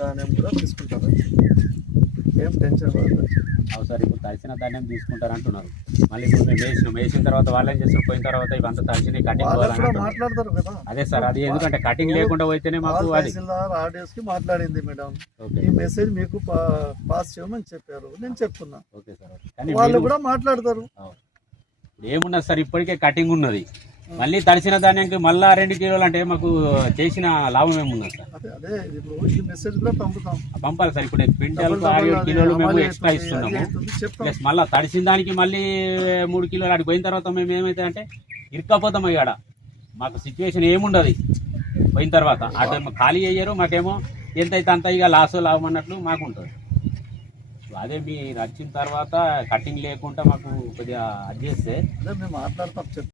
ధాన్యం కూడా తీసుకుంటారు. ఏం టెన్షన్ పడదు అవు సార్ ఇప్పుడు తడిసిన ధాన్యం తీసుకుంటారు అంటున్నారు. మళ్ళీ ఇప్పుడు మేము వేసినాం. వేసిన తర్వాత వాళ్ళు ఏం చేస్తారు? పోయిన తర్వాత ఇవంతా తడిచిన కటింగ్. మాట్లాడతారు కదా. అదే సార్ అది ఎందుకంటే కటింగ్ లేకుండా పోతేనే మాకు అది. ఆర్డీఎస్కి మాట్లాడింది మేడం. ఈ మెసేజ్ మీకు పాస్ చేయమని చెప్పారు. నేను చెప్తున్నా ఓకే సార్. కానీ వాళ్ళు కూడా మాట్లాడతారు. ఏమున్నది సార్? ఇప్పటికే కటింగ్ ఉన్నది. మళ్ళీ తడిసిన ధాన్యానికి మళ్ళా రెండు కిలోలు అంటే మాకు చేసిన లాభం ఏమున్నది సార్? పంపాలి సార్. ఇప్పుడు క్వింటల్ ఆరు కిలోలు మేము ఎక్స్ట్రా ఇస్తున్నాము. ప్లస్ మళ్ళీ తడిసిన దానికి మళ్ళీ మూడు కిలోలు అడిగి పోయిన తర్వాత మేము ఏమైతే అంటే ఇరుక్కపోతాం ఇక్కడ మాకు సిచ్యువేషన్ ఏముండదు. పోయిన తర్వాత ఆ టైం ఖాళీ అయ్యారు మాకేమో ఎంత అయితే అంత ఇక లాస్ లాభం అన్నట్లు మాకు ఉంటుంది. అదే మీరు వచ్చిన తర్వాత కటింగ్ లేకుండా మాకు కొద్దిగా అది చేస్తే అదే మేము మాట్లాడతాం చెప్తాం.